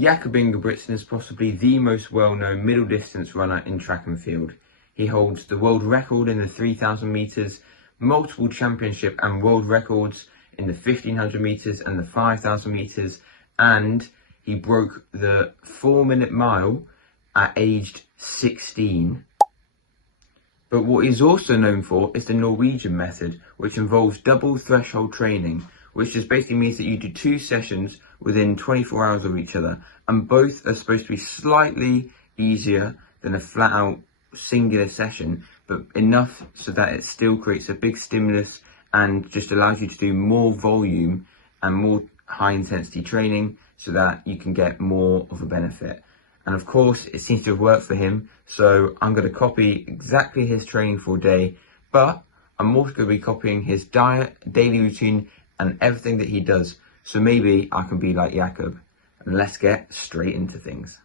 Jakob Ingebrigtsen is possibly the most well-known middle distance runner in track and field. He holds the world record in the 3,000 metres, multiple championship and world records in the 1,500 metres and the 5,000 metres, and he broke the 4-minute mile at aged 16. But what he's also known for is the Norwegian method, which involves double threshold training, which just basically means that you do 2 sessions within 24 hours of each other, and both are supposed to be slightly easier than a flat out singular session, but enough so that it still creates a big stimulus and just allows you to do more volume and more high intensity training so that you can get more of a benefit. And of course, it seems to have worked for him, so I'm going to copy exactly his training for a day, but I'm also going to be copying his diet, daily routine, and everything that he does. So maybe I can be like Jakob. And let's get straight into things.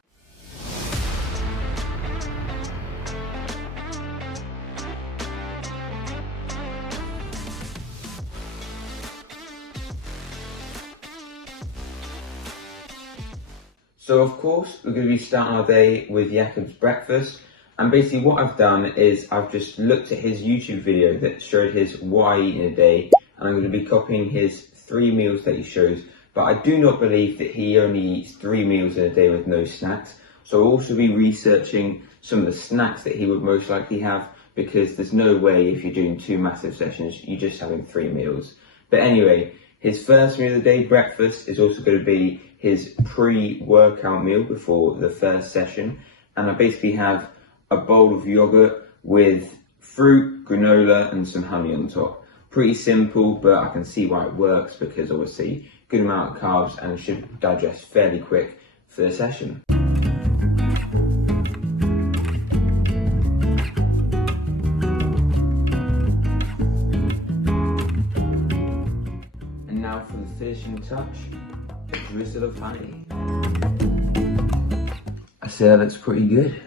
So of course, we're going to be starting our day with Jakob's breakfast. And basically what I've done is I've just looked at his YouTube video that showed his what I eat in a day. And I'm going to be copying his 3 meals that he shows. But I do not believe that he only eats 3 meals in a day with no snacks. So I'll also be researching some of the snacks that he would most likely have, because there's no way if you're doing 2 massive sessions, you're just having 3 meals. But anyway, his first meal of the day, breakfast, is also going to be his pre-workout meal before the first session. And I basically have a bowl of yogurt with fruit, granola and some honey on top. Pretty simple, but I can see why it works, because obviously good amount of carbs and should digest fairly quick for the session. And now for the finishing touch, a drizzle of honey. I say that looks pretty good.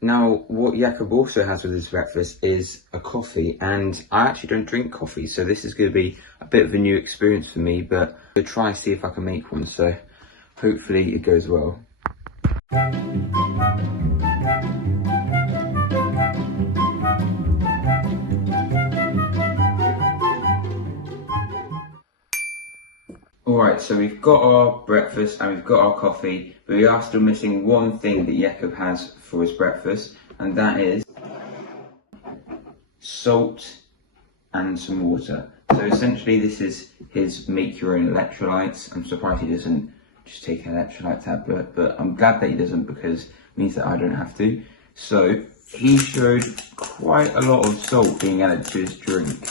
Now, what Jakob also has with his breakfast is a coffee, and I actually don't drink coffee, so this is going to be a bit of a new experience for me, but I'm going to try and see if I can make one, so hopefully it goes well. Alright, so we've got our breakfast and we've got our coffee, but we are still missing one thing that Jakob has for his breakfast, and that is salt and some water. So essentially this is his make your own electrolytes. I'm surprised he doesn't just take an electrolyte tablet, but I'm glad that he doesn't, because it means that I don't have to. So he showed quite a lot of salt being added to his drink,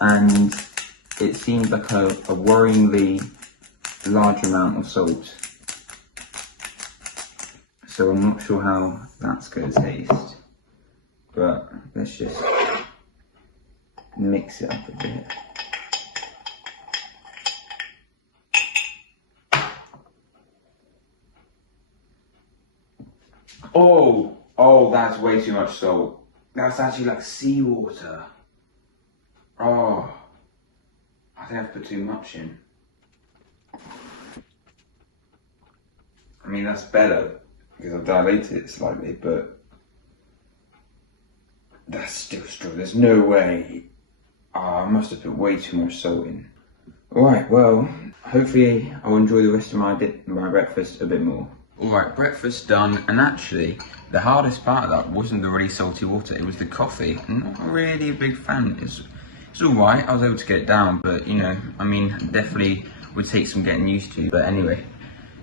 and it seems like a worryingly large amount of salt. So I'm not sure how that's going to taste, but let's just mix it up a bit. Oh, that's way too much salt. That's actually like seawater. Oh. I think I've put too much in. I mean, that's better because I've dilated it slightly, but that's still strong. There's no way. I must have put way too much salt in. Alright, well, hopefully I'll enjoy the rest of my breakfast a bit more. Alright, breakfast done, and actually the hardest part of that wasn't the really salty water, it was the coffee. I'm not really a big fan. It's alright, I was able to get it down, but you know, I mean, definitely would take some getting used to. But anyway,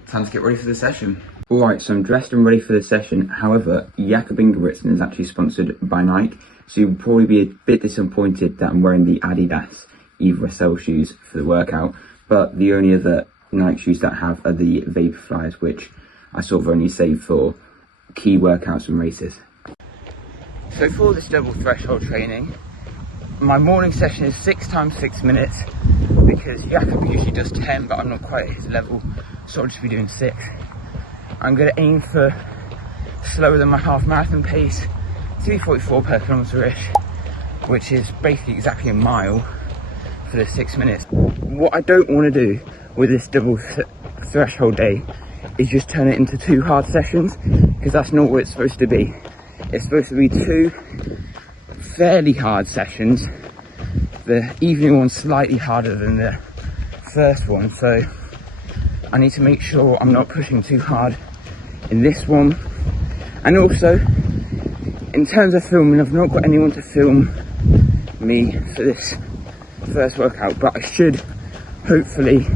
time to get ready for the session. Alright, so I'm dressed and ready for the session. However, Jakob Ingebrigtsen is actually sponsored by Nike, so you'll probably be a bit disappointed that I'm wearing the Adidas Evo shoes for the workout. But the only other Nike shoes that I have are the Vaporflies, which I sort of only save for key workouts and races. So for this double threshold training, my morning session is 6 times 6 minutes, because Jakob usually does 10, but I'm not quite at his level, so I'll just be doing 6. I'm going to aim for slower than my half marathon pace, 2:44 per kilometre-ish, which is basically exactly a mile for the 6 minutes. What I don't want to do with this double threshold day is just turn it into 2 hard sessions, because that's not what it's supposed to be. It's supposed to be 2 fairly hard sessions, the evening one slightly harder than the first one, so I need to make sure I'm not pushing too hard in this one. And also, in terms of filming, I've not got anyone to film me for this first workout, but I should hopefully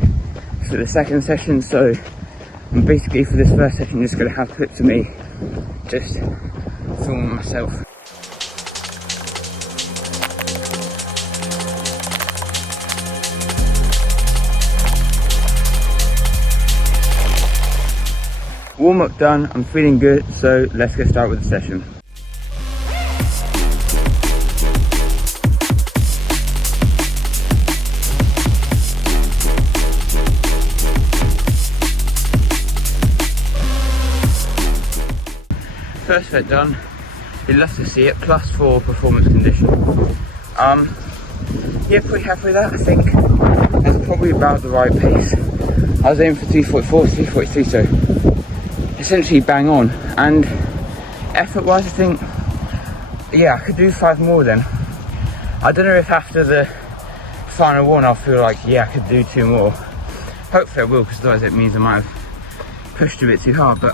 for the second session. So I'm basically, for this first session, just going to have clips of me just filming myself. Warm up done, I'm feeling good, so let's get started with the session. First set done, you'd love to see it, +4 performance condition. Yeah, pretty happy with that. I think that's probably about the right pace. I was aiming for 344, 343, so essentially bang on. And effort wise, I think, yeah, I could do 5 more then. I don't know if after the final one I'll feel like, yeah, I could do 2 more. Hopefully I will, because otherwise it means I might have pushed a bit too hard. But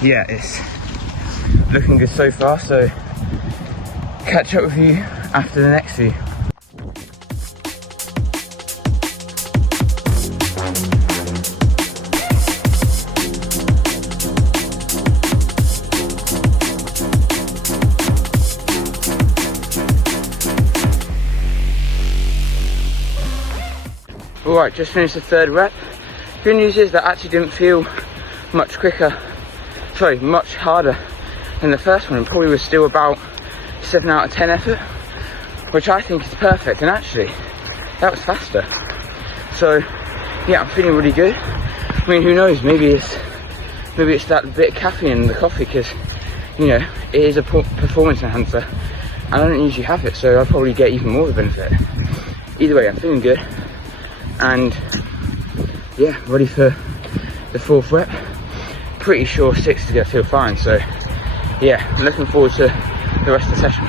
yeah, it's looking good so far, so catch up with you after the next few. Alright, just finished the 3rd rep. Good news is that I actually didn't feel much harder than the first one, and probably was still about 7 out of 10 effort, which I think is perfect. And actually, that was faster. So yeah, I'm feeling really good. I mean, who knows? Maybe it's that bit of caffeine in the coffee, because you know it is a performance enhancer, and I don't usually have it, so I'll probably get even more of the benefit. Either way, I'm feeling good, and yeah, ready for the 4th rep. Pretty sure 6 is going to feel fine, so yeah, I'm looking forward to the rest of the session.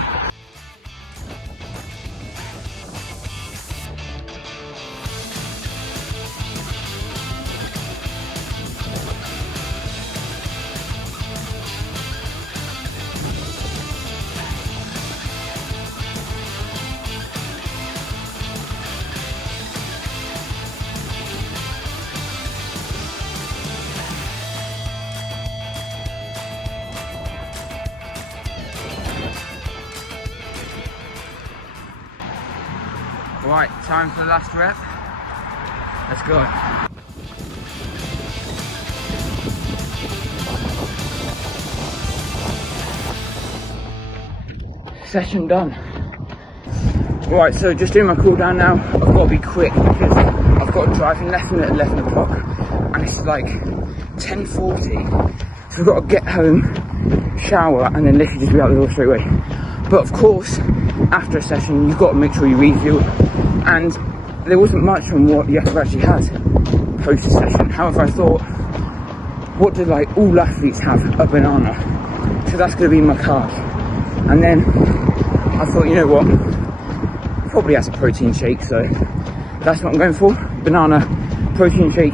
Right, time for the last rep. Let's go. Session done. Right, so just doing my cool down now. I've got to be quick because I've got a driving lesson at 11 o'clock and it's like 10:40. So I've got to get home, shower, and then literally just be out the door straight away. But of course, after a session, you've got to make sure you refuel. And there wasn't much from what Jakob actually had post-session. However, I thought, what do like all athletes have? A banana. So that's going to be my carb. And then I thought, you know what? Probably has a protein shake, so that's what I'm going for. Banana, protein shake,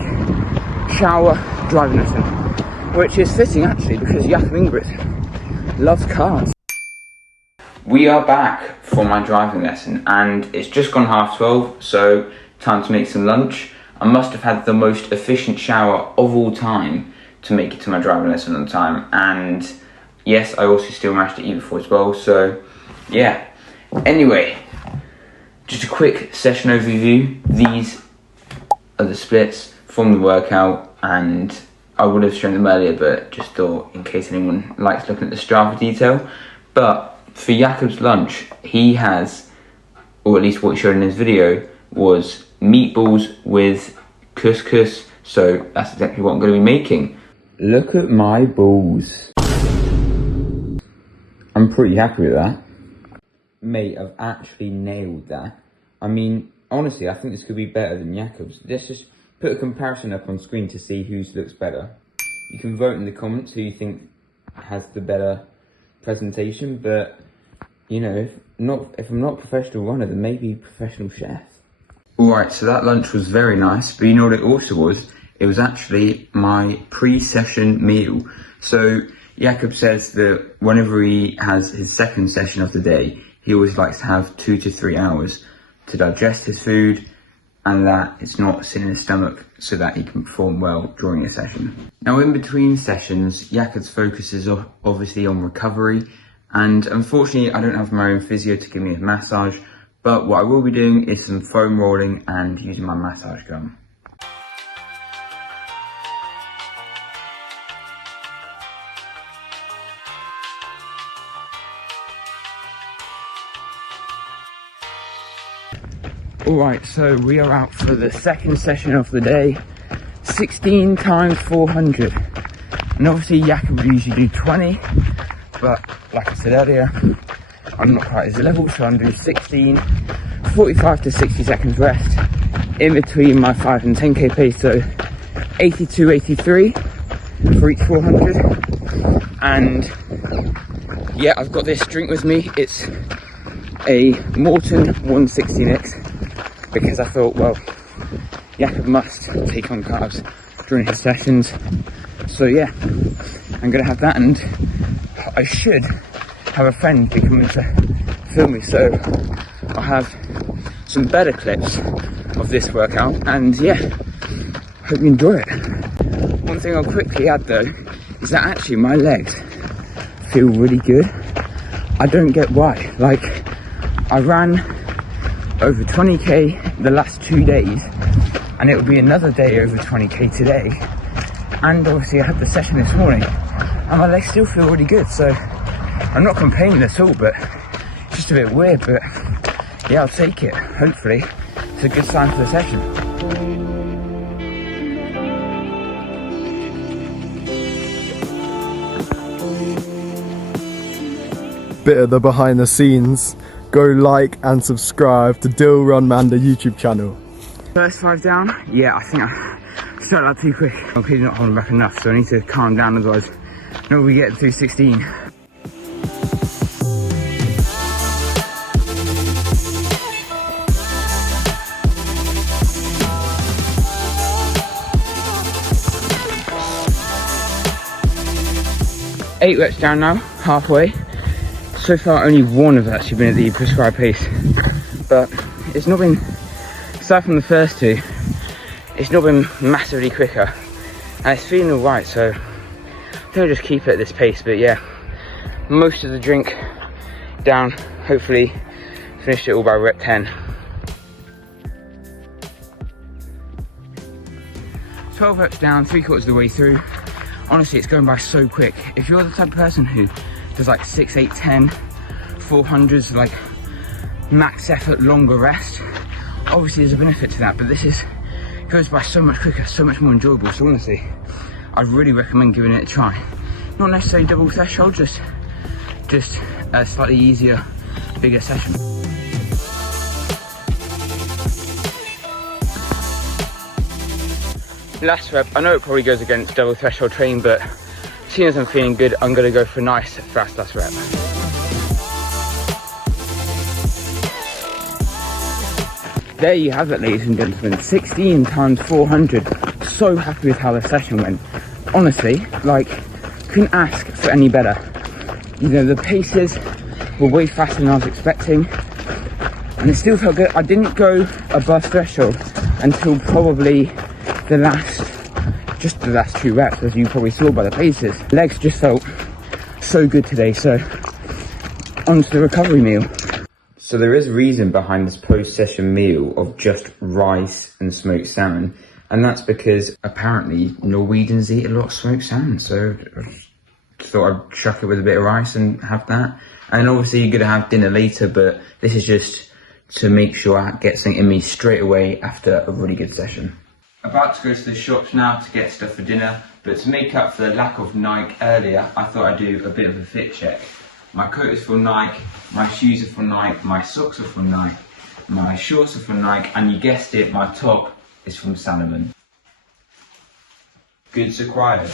shower, driving lesson. Which is fitting actually, because Jakob Ingebrigtsen loves carbs. We are back for my driving lesson, and it's just gone 12:30, so time to make some lunch. I must have had the most efficient shower of all time to make it to my driving lesson on time, and yes, I also still managed to eat before 12, so yeah. Anyway, just a quick session overview. These are the splits from the workout, and I would have shown them earlier, but just thought in case anyone likes looking at the Strava detail. But for Jakob's lunch, he has, or at least what he showed in his video, was meatballs with couscous. So that's exactly what I'm going to be making. Look at my balls. I'm pretty happy with that. Mate, I've actually nailed that. I mean, honestly, I think this could be better than Jakob's. Let's just put a comparison up on screen to see whose looks better. You can vote in the comments who you think has the better presentation, but you know, if I'm not a professional runner, then maybe professional chef. Alright, so that lunch was very nice, but you know what it also was? It was actually my pre-session meal. So Jakob says that whenever he has his second session of the day, he always likes to have 2 to 3 hours to digest his food, and that it's not sitting in his stomach, so that he can perform well during a session. Now in between sessions, Jakob's focus is obviously on recovery, and unfortunately I don't have my own physio to give me a massage, but what I will be doing is some foam rolling and using my massage gun. Alright, so we are out for the second session of the day, 16 times 400. And obviously Jakob would usually do 20, but like I said earlier, I'm not quite at his level, so I'm doing 16, 45 to 60 seconds rest in between my 5 and 10k pace, so 82, 83 for each 400. And yeah, I've got this drink with me. It's a Morton 116X. Because I thought, well, Jakob must take on carbs during his sessions. So yeah, I'm gonna have that, and I should have a friend be coming to film me, so I'll have some better clips of this workout, and yeah, hope you enjoy it. One thing I'll quickly add though, is that actually my legs feel really good. I don't get why. Like, I ran over 20k the last 2 days, and it will be another day over 20k today, and obviously I had the session this morning and my legs still feel really good, so I'm not complaining at all, but it's just a bit weird, but yeah, I'll take it. Hopefully it's a good sign for the session. Bit of the behind the scenes. Go like and subscribe to Dill Run Mander YouTube channel. First 5 down, yeah, I think I started out too quick. I'm clearly not holding back enough, so I need to calm down, otherwise no, we get through 16. Eight reps down now, halfway. So far only one have actually been at the prescribed pace, but it's not been, aside from the first 2, it's not been massively quicker, and it's feeling alright, so I think I'll just keep it at this pace. But yeah, most of the drink down, hopefully finished it all by rep 10. 12 reps down, 3/4 of the way through. Honestly, it's going by so quick. If you're the type of person who does like 6, 8, 10, 400s, like max effort, longer rest, obviously there's a benefit to that, but this goes by so much quicker, so much more enjoyable. So honestly, I'd really recommend giving it a try. Not necessarily double threshold, just a slightly easier, bigger session. Last rep, I know it probably goes against double threshold training, but seeing as I'm feeling good, I'm gonna go for a nice fast last rep. There you have it, ladies and gentlemen, 16 times 400. So happy with how the session went. Honestly, like, couldn't ask for any better. You know, the paces were way faster than I was expecting, and it still felt good. I didn't go above threshold until probably the last 2 reps, as you probably saw by the paces. Legs just felt so good today, so on to the recovery meal. So there is reason behind this post-session meal of just rice and smoked salmon, and that's because apparently Norwegians eat a lot of smoked salmon, so I just thought I'd chuck it with a bit of rice and have that. And obviously you're gonna have dinner later, but this is just to make sure I get something in me straight away after a really good session. About to go to the shops now to get stuff for dinner, but to make up for the lack of Nike earlier, I thought I'd do a bit of a fit check. My coat is from Nike, my shoes are from Nike, my socks are from Nike, my shorts are from Nike, and you guessed it, my top is from Salomon. goods acquired.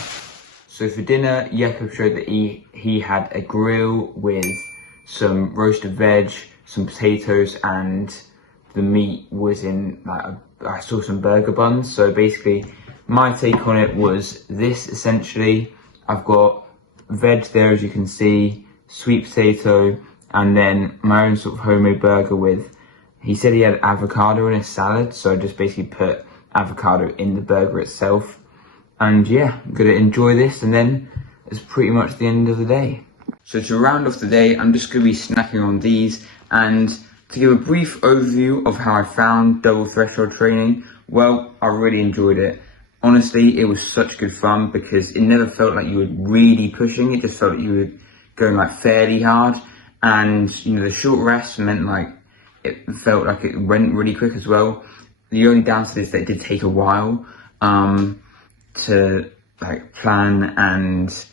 So for dinner, Jakob showed that he had a grill with some roasted veg, some potatoes, and the meat was in like I saw some burger buns. So basically, my take on it was this essentially. I've got veg there, as you can see, sweet potato, and then my own sort of homemade burger with, he said he had avocado in a salad, so I just basically put avocado in the burger itself. And yeah, I'm gonna enjoy this, and then it's pretty much the end of the day. So to round off the day, I'm just gonna be snacking on these, and to give a brief overview of how I found double threshold training, well, I really enjoyed it. Honestly, it was such good fun because it never felt like you were really pushing, it just felt like you were going like fairly hard. And you know, the short rest meant like, it felt like it went really quick as well. The only downside is that it did take a while to like plan, and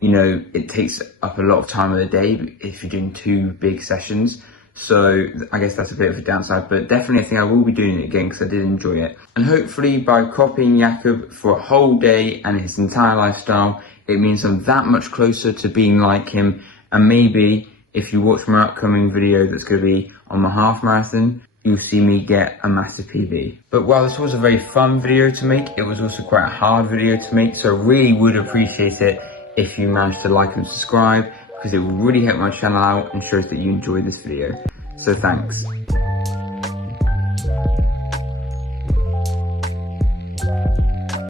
you know, it takes up a lot of time of the day if you're doing 2 big sessions. So I guess that's a bit of a downside, but definitely I think I will be doing it again because I did enjoy it. And hopefully by copying Jakob for a whole day and his entire lifestyle, it means I'm that much closer to being like him. And maybe if you watch my upcoming video that's going to be on my half marathon, you'll see me get a massive PB. But while this was a very fun video to make, it was also quite a hard video to make. So I really would appreciate it if you managed to like and subscribe, because it will really help my channel out and shows that you enjoyed this video. So thanks.